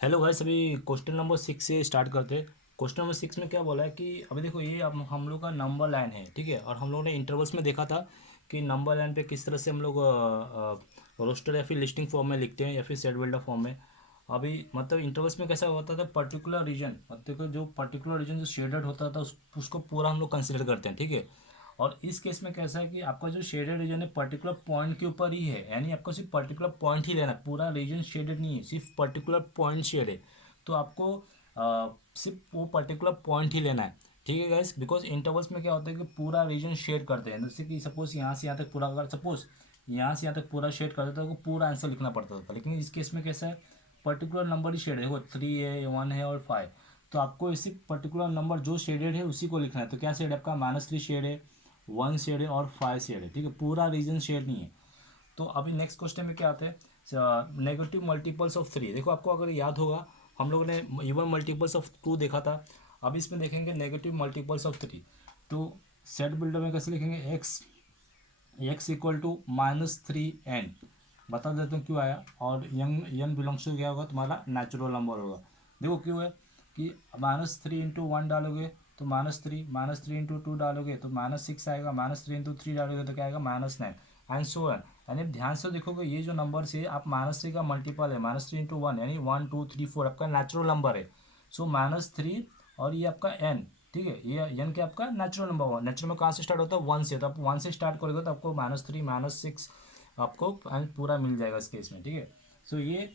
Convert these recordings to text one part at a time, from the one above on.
Hello guys, अभी question number 6 से start करते हैं। क्वेश्चन नंबर 6 में क्या बोला है कि अभी देखो, ये हम लोग का नंबर लाइन है, ठीक है। और हम लोगों ने इंटरवल्स में देखा था कि नंबर लाइन पे किस तरह से हम लोग रोस्टर या फिर लिस्टिंग फॉर्म में लिखते हैं या फिर सेट बिल्डर फॉर्म में। अभी मतलब इंटरवल्स में कैसा होता था, पर्टिकुलर रीजन, मतलब जो पर्टिकुलर रीजन जो शेडेड होता था उसको पूरा हम लोग कंसिडर करते हैं, ठीक है। और इस केस में कैसा है कि आपका जो शेडेड रीजन है पर्टिकुलर पॉइंट के ऊपर ही है, यानी आपको सिर्फ पर्टिकुलर पॉइंट ही लेना है, पूरा रीजन शेडेड नहीं है, सिर्फ पर्टिकुलर पॉइंट शेड है। तो आपको सिर्फ वो पर्टिकुलर पॉइंट ही लेना है, ठीक है गाइस। बिकॉज इंटरवल्स में क्या होता है कि पूरा रीजन शेड करते हैं, जैसे कि सपोज यहाँ से यहाँ तक पूरा, अगर सपोज यहाँ से यहाँ तक पूरा शेड करते तो पूरा आंसर लिखना पड़ता था। लेकिन इस केस में कैसा है, पर्टिकुलर नंबर ही शेड है, देखो 3 है, 1 है और 5। तो आपको इसी पर्टिकुलर नंबर जो शेडेड है उसी को लिखना है। तो क्या शेड है आपका, -3 शेड है, 1 शेड है और 5 शेड है, ठीक है। पूरा रीजन शेड नहीं है। तो अभी नेक्स्ट क्वेश्चन में क्या आता है, नेगेटिव मल्टीपल्स ऑफ 3। देखो, आपको अगर याद होगा हम लोगों ने इवन मल्टीपल्स ऑफ 2 देखा था। अब इसमें देखेंगे नेगेटिव मल्टीपल्स ऑफ 3। तो सेट बिल्डर में कैसे लिखेंगे, एक्स इक्वल टू -3n। बता देता हूँ क्यों आया। और यन बिलोंग्स टू क्या होगा, तुम्हारा नेचुरल नंबर होगा। देखो क्यों है कि -3 × 1 डालोगे तो -3 इंटू 2 डालोगे तो -6 आएगा, -3 × 3 डालोगे तो क्या आएगा, -9 एंड सो ऑन। यानी ध्यान से देखोगे ये जो नंबर से आप -3 का मल्टीपल है, -3 × 1 यानी 1 2 3 4 आपका नेचुरल नंबर है। सो -3 और ये आपका एन, ठीक है। ये एन क्या आपका नेचुरल नंबर हुआ। नेचुरल में कहाँ से स्टार्ट होता है, 1 से। तो आप 1 से स्टार्ट करोगे तो आपको -3 -6 आपको पूरा मिल जाएगा इस केस में, ठीक है। सो ये,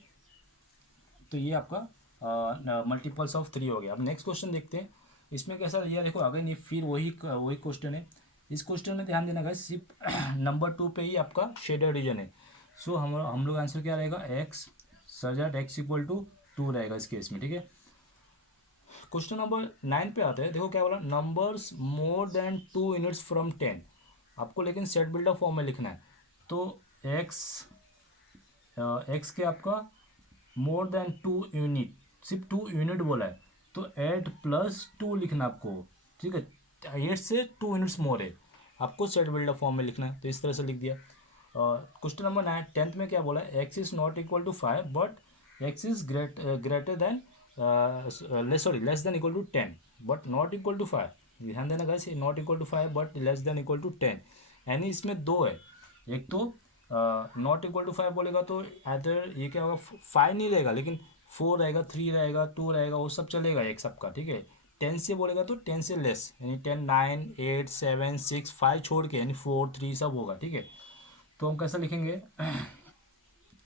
तो ये आपका मल्टीपल्स ऑफ 3 हो गया। अब नेक्स्ट क्वेश्चन देखते हैं। इसमें कैसा दिया, देखो अगेन ये फिर वही क्वेश्चन है। इस क्वेश्चन में ध्यान देना गाइस, सिर्फ नंबर 2 पे ही आपका शेडेड रीजन है। सो हम लोग आंसर क्या रहेगा, एक्स सजाट एक्स इक्वल टू 2 रहेगा इस केस में, ठीक है। क्वेश्चन नंबर 9 पे आते हैं। देखो क्या बोला, numbers more than 2 units from 10। आपको लेकिन सेट बिल्डर फॉर्म में लिखना है। तो एक्स एक्स के आपका मोर देन 2 यूनिट, सिर्फ 2 यूनिट बोला है। तो 8 + 2 लिखना आपको, ठीक है। 8 से 2 यूनिट्स मोर है, आपको सेट बिल्डर फॉर्म में लिखना है। तो इस तरह से लिख दिया। क्वेश्चन नंबर 9 10th में क्या बोला है, x is not equal to 5 but x is greater than, less than equal to 10 but not equal to 5। ध्यान देना guys, not equal to 5 but less than equal to 10। यानी इसमें दो है। एक तो नॉट इक्वल टू 5 बोलेगा तो अदर ये क्या होगा, 5 नहीं रहेगा लेकिन 4 रहेगा, 3 रहेगा, 2 रहेगा, वो सब चलेगा एक सबका, ठीक है। 10 से बोलेगा तो 10 से लेस, यानी 10 9 8 7 6 5 छोड़ के, यानी 4 3 सब होगा, ठीक है। तो हम कैसे लिखेंगे,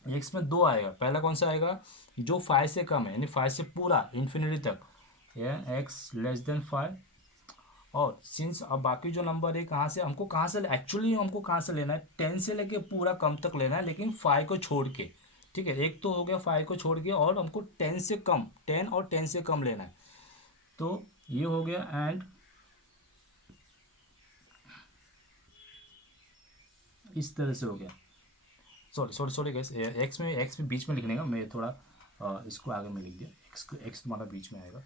एक्स में दो आएगा। पहला कौन सा आएगा, जो 5 से कम है, यानी 5 से पूरा इन्फिनिटी तक, ये एक्स लेस देन 5। और सिंस अब बाकी जो नंबर है कहाँ से, हमको कहाँ से एक्चुअली हमको कहाँ से लेना है, 10 से लेके पूरा कम तक लेना है, लेकिन 5 को छोड़ के, ठीक है। एक तो हो गया 5 को छोड़ के, और हमको 10 से कम, 10 और 10 से कम लेना है। तो ये हो गया। एंड इस तरह से हो गया। Sorry sorry sorry gas, x में बीच में लिखने का, मैं थोड़ा इसको आगे में लिख दिया, एक्स तुम्हारा बीच में आएगा।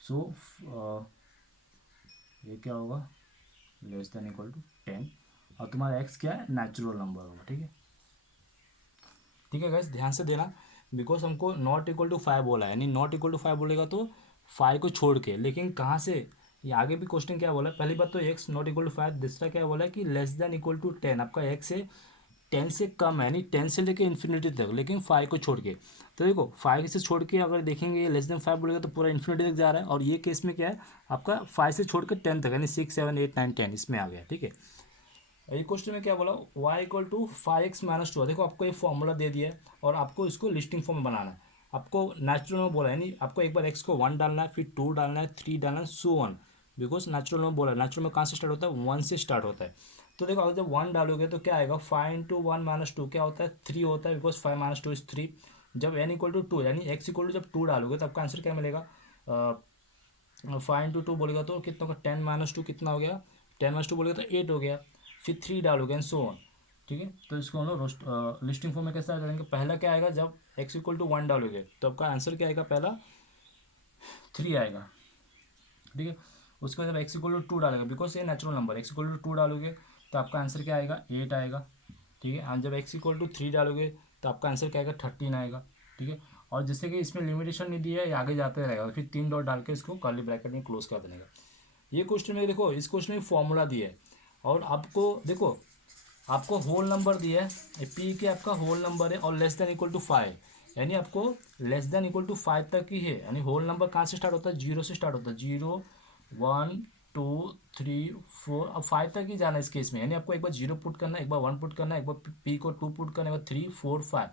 सो ये क्या होगा, लेस देन इक्वल टू 10। और तुम्हारा एक्स क्या है, नेचुरल नंबर होगा, ठीक है। ठीक है गैस, ध्यान से देना। बिकॉज हमको नॉट इक्वल टू 5 बोला है, यानी नॉट इक्वल टू 5 बोलेगा तो 5 को छोड़ के, लेकिन कहाँ से, ये आगे भी क्वेश्चन क्या बोला है, पहली बात तो एक्स नॉट इक्वल टू 5, दूसरा क्या बोला है कि लेस देन इक्वल टू 10। आपका एक्स है 10 से कम है, यानी 10 से लेके इन्फिनिटी तक, लेकिन 5 को छोड़ के। तो देखो 5 से छोड़ के अगर देखेंगे लेस देन 5 बोलेगा तो पूरा इन्फिनिटी तक जा रहा है, और ये केस में क्या है आपका 5 से छोड़ के 10 तक, यानी 6 7 8 9 10 इसमें आ गया, ठीक है। ये क्वेश्चन में क्या बोला, y इक्वल टू 5x - 2। देखो आपको ये फॉर्मूला दे दिया है और आपको इसको लिस्टिंग फॉर्म में बनाना है। आपको नेचुरल में बोला है, यानी आपको एक बार x को 1 डालना है, फिर 2 डालना है, 3 डालना है, सो वन। बिकॉज नेचुरल में बोला है, नेचुरल में कहाँ से स्टार्ट होता है, 1 से स्टार्ट होता है। तो देखो अगर जब 1 डालोगे तो क्या आएगा, 5 × 1 - 2 क्या होता है, 3 होता है, बिकॉज 5 - 2 = 3। जब n = 2 यानी x = जब 2 डालोगे तो आपका आंसर क्या मिलेगा, 5 × 2 बोलेगा तो कितना होगा, 10 - 2 कितना हो गया, 10 - 2 बोलेगा तो 8 हो गया। फिर 3 डालोगे एंड सो ऑन, ठीक है। तो इसको हम लोग लिस्टिंग फॉर्म में कैसे करेंगे, पहला क्या आएगा, जब x = 1 डालोगे तो आपका आंसर क्या आएगा, पहला 3 आएगा, ठीक है। उसके बाद जब x = 2 डालोगे, बिकॉज ये नेचुरल नंबर, x = 2 डालोगे तो आपका आंसर क्या आएगा, 8 आएगा, ठीक है। और जब x = 3 डालोगे तो आपका आंसर क्या आएगा, 13 आएगा, ठीक है। और जैसे कि इसमें लिमिटेशन नहीं दी है, ये आगे जाते रहेगा, फिर 3 डॉट डाल के इसको कर्ली ब्रैकेट में क्लोज कर देने का। ये क्वेश्चन में देखो, इस क्वेश्चन में फॉर्मूला दिया है और आपको देखो आपको होल नंबर दिया है, पी के आपका होल नंबर है और लेस देन इक्वल टू 5, यानी आपको लेस देन इक्वल टू 5 तक ही है, यानी होल नंबर कहाँ से स्टार्ट होता है, 0 से स्टार्ट होता है, 0 1 2 3 4, अब 5 तक ही जाना है इस केस में, यानी आपको एक बार 0 पुट करना है, एक बार 1 पुट करना है, एक बार पी को 2 पुट करना है, एक बार 3 4 5,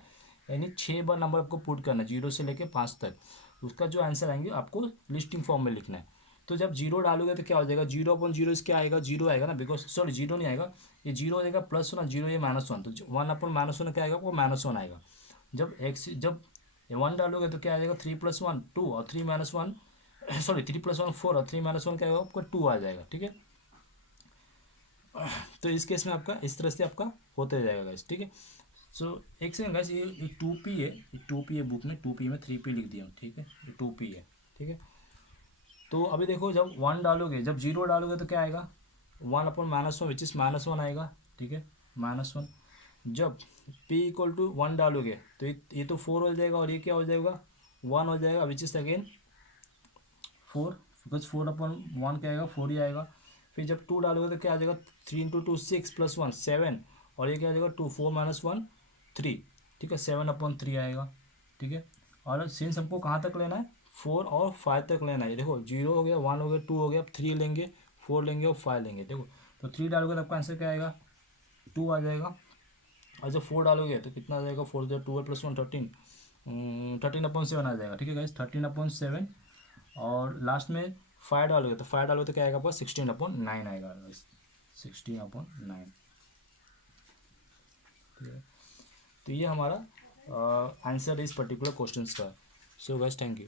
यानी 6 बार नंबर आपको पुट करना है 0 से लेके 5 तक। उसका जो आंसर आएंगे आपको लिस्टिंग फॉर्म में लिखना है। तो जब 0 डालोगे तो क्या हो जाएगा, 0/0 इसके आएगा 0 आएगा ना, बिकॉज सॉरी 0 नहीं आएगा, ये 0 हो जाएगा प्लस 1, 0 ये -1, तो 1/-1 क्या आएगा, वो -1 आएगा। जब x जब 1 डालोगे तो क्या आ जाएगा, 3 + 1 2 और 3 - 1 सॉरी 3 + 1 4 और 3 - 1 क्या आएगा, आपका 2 आ जाएगा। ठीक है, तो इस केस में आपका इस तरह से आपका होते जाएगा गाइस। ठीक है, सो एक सेकंड गाइस, ये 2p है, ये 2p है बुक में, 2p में 3p लिख दिया हूँ। ठीक है, ये 2p है। ठीक है, तो अभी देखो जब 1 डालोगे, जब 0 डालोगे तो क्या आएगा, 1/-1 विच इज़ -1 आएगा। ठीक है, -1। जब p = 1 डालोगे तो ये तो 4 हो जाएगा और ये क्या हो जाएगा, 1 हो जाएगा, विच इज़ अगेन 4, बिकॉज 4/1 क्या आएगा, 4 ही आएगा। फिर जब 2 डालोगे तो क्या आ जाएगा, 3 × 2 6 + 1 7, और ये क्या आ जाएगा 2 4 - 1 3। ठीक है, 7/3 आएगा। ठीक है, और सिंस हमको कहाँ तक लेना है, 4 और 5 तक लेना है। देखो 0 हो गया, 1 हो गया, 2 हो गया, अब 3 लेंगे, 4 लेंगे और 5 लेंगे। देखो तो 3 डालोगे तो आपका आंसर क्या आएगा, 2 आ जाएगा। और जब 4 डालोगे तो कितना आ जाएगा, 4 12 + 1 13, 13/7 आ जाएगा। ठीक है गाइस, 13/7। और लास्ट में 5 डालोगे तो 5 डालोगे तो क्या आएगा आपका, 16/9 आएगा गाइस, 16/9। ठीक है, तो ये हमारा आंसर इस पर्टिकुलर क्वेश्चन का। So guys thank you.